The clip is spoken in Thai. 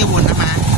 ที่วนนะมา